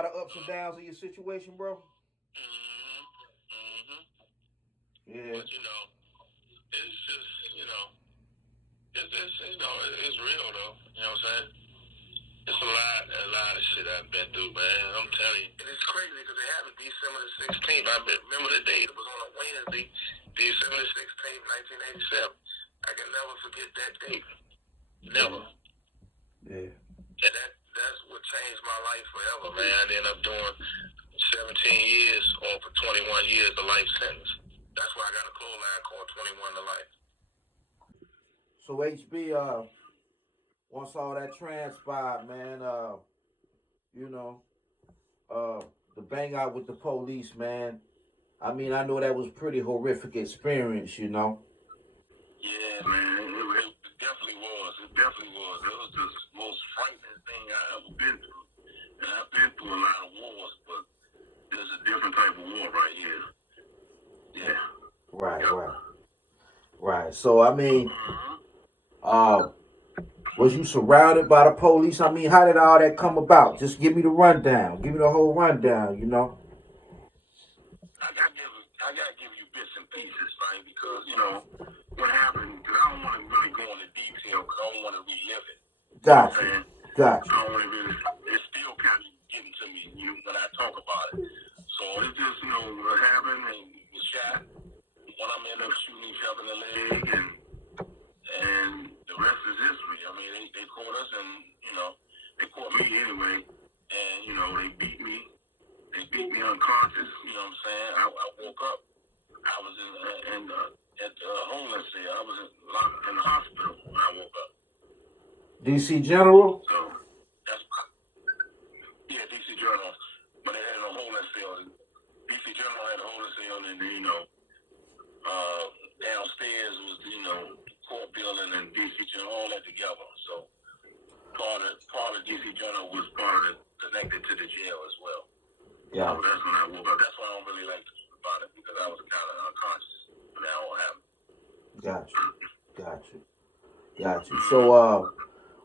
A lot of ups and downs in your situation, bro. Mhm. Mhm. Yeah. But it's just it's real though. You know what I'm saying? It's a lot of shit I've been through, man. I'm telling you. And it's crazy because it happened December the 16th. Remember the date. It was on a Wednesday, December the 16th, 1987. I can never forget that date. Never. Yeah. And that's what changed my life forever, man. I ended up doing 17 years or for 21 years a life sentence. That's why I got a clothesline called 21 to Life. So HB, once all that transpired, man, you know, uh, the bang out with the police, man. I mean, I know that was pretty horrific experience. Yeah, man, it definitely was. It definitely was. It was the most frightening thing I ever been through. And I've been through a lot of wars, but there's a different type of war right here. Yeah. Right, Yep. right, right. So I mean, Mm-hmm. uh, was you surrounded by the police? I mean, how did all that come about? Just give me the rundown. Give me the whole rundown. I gotta give you bits and pieces, right? Because what happened. Because I don't want to really go into detail because I don't want to relive it. You know what I'm Got you. saying? Got I you. don't want to really. It's still kind of getting to me when I talk about it. So it just what happened and we was shot. One of them ended up shooting each other in the leg, and the rest is history. I mean, they caught us, and they caught me anyway, and they beat me. They beat me unconscious. You know what I'm saying? I woke up. I was at the homeless cell. I was locked in the hospital when I woke up. DC General? So that's yeah, DC Journal. But they had a homeless cell. DC Journal had a homeless cell, and downstairs was the court building and DC Journal all that together. So part of DC Journal was part of connected to the jail as well. So Got that's when I woke up. That's why I don't really like to talk about it because I was kind of unconscious when that all happened. you. Got you. Got you. Got you. So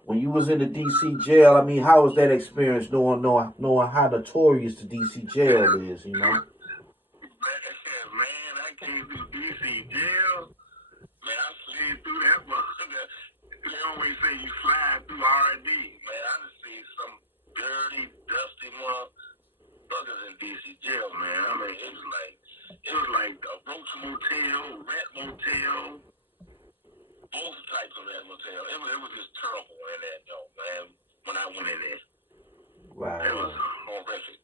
when you was in the DC jail, I mean, how was that experience knowing how notorious the DC jail is? Man, I came through DC jail. Man, I slid through that motherfucker. They always say you slide through R&D. Man, I just see some dirty, dusty motherfuckers in DC jail, man. I mean, it was like a Roach Motel, Rat Motel, both types of Rat Motel. It was just terrible in that, man, when I went in there. Right, It was right, horrific.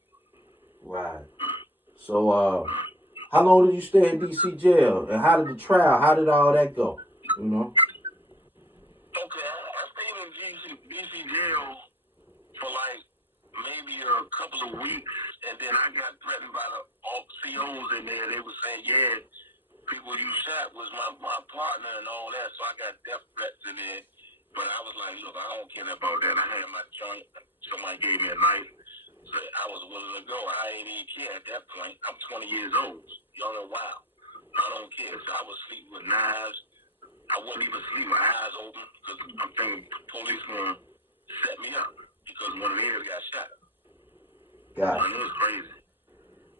right. So how long did you stay in DC jail, and how did the trial? How did all that go? You know. Okay, I stayed in DC jail for like maybe a couple of weeks, and then I got threatened by the COs in there. They were saying, yeah, people you shot was my partner and all that, so I got death threats in there. But I was like, look, I don't care about that. I had my joint. Somebody gave me a knife. So I was willing to go. I ain't even care at that point. I'm 20 years old. Young and wild. I don't care. So I was sleeping with knives. I wouldn't even sleep with my eyes open because I'm thinking police gonna set me up because one of theirs got shot. Got It was crazy.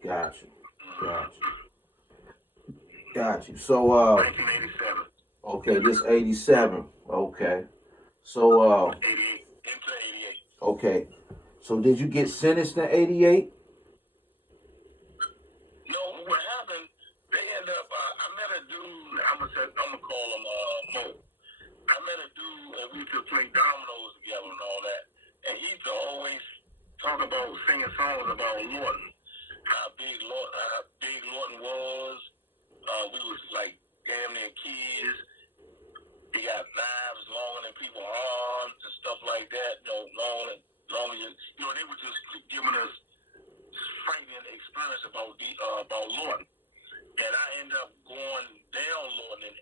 you. Got you. Mm-hmm. Got you. Got you. So 1987. okay, this 87. Okay. So 88 into 88. okay. So did you get sentenced in 88? No, what happened? They end up. I met a dude. I'm gonna call him Mo. I met a dude and we used to play dominoes together and all that. And he used to always talk about singing songs about Lorton, how big Lorton was. We was like damn near kids. He got knives longer than people's arms and stuff like that. Longer. They were just giving us frightening experience about Lorton. And I ended up going down Lorton in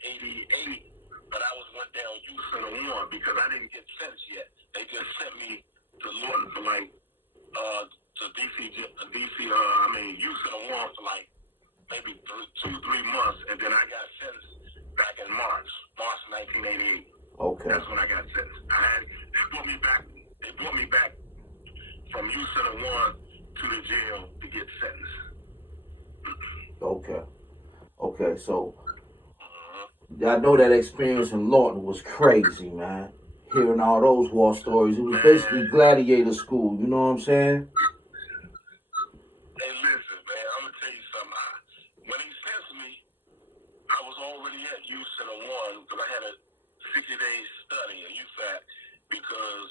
'88, but I went down Youth Center 1 because I didn't get sentenced yet. They just sent me to Lorton for like to Youth Center 1 for like maybe 2-3 months, and then I got sentenced back in March 1988. Okay. That's when I got sentenced. They brought me back from Youth Center 1 to get sentenced. Okay, so I know that experience in Lawton was crazy, man. Hearing all those war stories, it was basically Man, gladiator school. You know what I'm saying? hey, listen, man, I'm gonna tell you something. When he sentenced me, I was already at Youth Center 1 because I had a 60-day study at UFAT because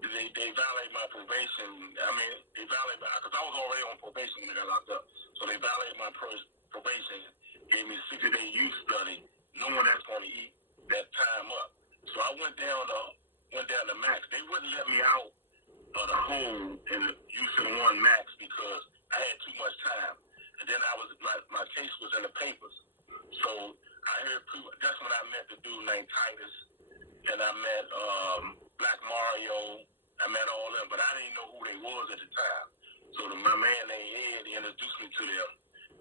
they violated my probation. I mean, they violated because I was already on probation when I got locked up. So they violated my probation, gave me a 60-day youth study, knowing that's going to eat that time up. So I went down to max. They wouldn't let me out of the hole in the Youth Center 1 max because I had too much time. And then my case was in the papers. So I heard people, that's when I met the dude named Titus, and I met Black Mario, I met all them, but I didn't know who they was at the time. So my man named Ed introduced me to them,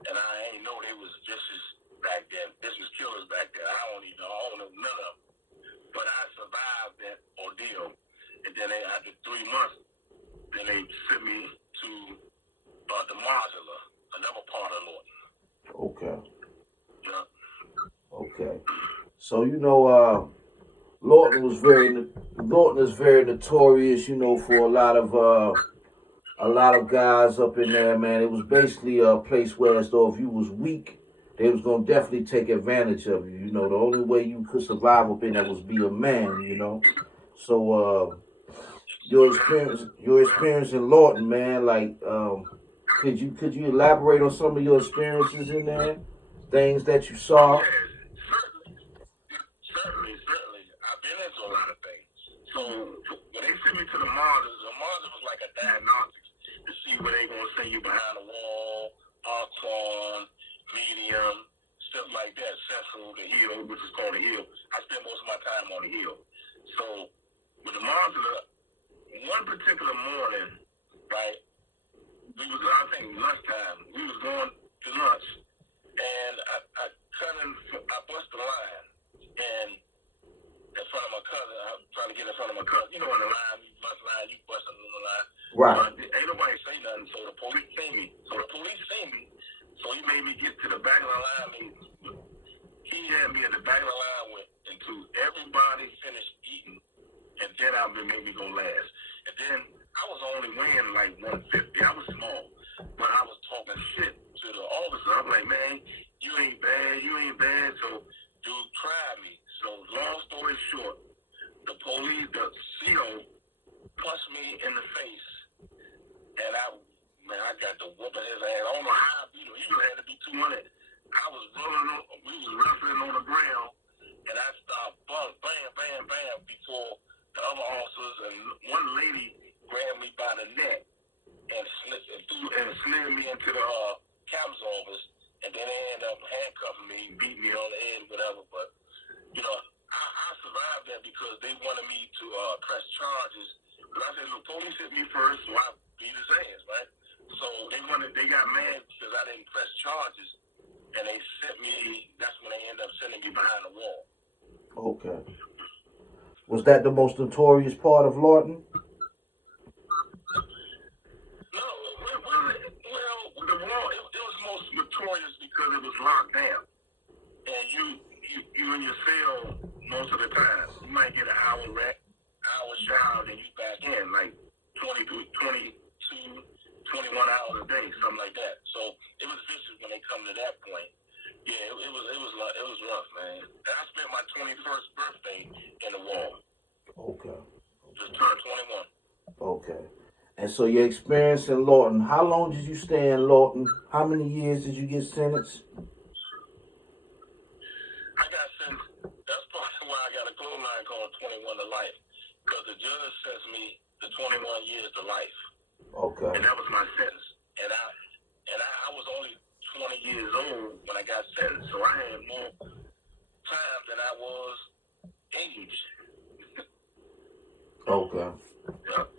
and I ain't know they was vicious back then, vicious killers back then. I don't know none of them. But I survived that ordeal, and then after 3 months, then they sent me to the Modular, another part of Lawton. Okay. Yeah. Okay. So Lawton is very notorious, for a lot of guys up in there, man. It was basically a place where, as though if you was weak, they was gonna definitely take advantage of you. The only way you could survive up in there was be a man. So your experience in Lawton, man, like could you elaborate on some of your experiences in there, things that you Oh saw? yeah, certainly. I've been into a lot of things. So when they sent me to the Mars was like a diagnostics to see where they gonna send you behind the wall, Arquan, medium, stuff like that, Central, the Hill, which is called the Hill. I spent most of my time on the Hill. So with the Mars, one particular morning, right, I think lunchtime, we was going to lunch, and I bust the line, and in front of my cousin, I'm trying to get in front of my cousin. In the line, you bust line, you busting in the line. Right. Ain't nobody say nothing, so the police seen me. So he made me get to the back of the line. He had me at the back of the line until everybody finished eating, and then made me go last. And then I was only weighing like 150. I was small, but I was talking shit to the officer. I'm like, man, you ain't bad. So, dude, try me. So, long story short, the CO, punched me in the face, and I got the whooping his ass. I don't know how I beat him. He had to be 200. We was wrestling on the ground, and I started bam, before the other officers, and one lady grabbed me by the neck and slid me into the captain's office, and then they ended up handcuffing me, beat me on the head, whatever. But I survived that because they wanted me to press charges. But I said, look, police hit me first, so I beat his ass, right? So they got mad because I didn't press charges, and they sent me. That's when they ended up sending me behind the wall. Okay. Was that the most notorious part of Lawton? No, well, the wall it was most notorious because it was locked down, and you in your cell most of the time. You might get an hour shower, then you back in like 22, 21 hours a day, something like that. So it was vicious when they come to that point. Yeah, it was rough, man. And I spent my 21st birthday in the wall. Okay. Just turned 21. Okay. And so your experience in Lawton, how long did you stay in Lawton? How many years did you get sentenced? I got sentenced. That's probably why I got a close line called 21 to life. Because the judge sentenced me to 21 years to life. Okay. And that was my sentence. And I was only 20 years old when I got sentenced, so I had more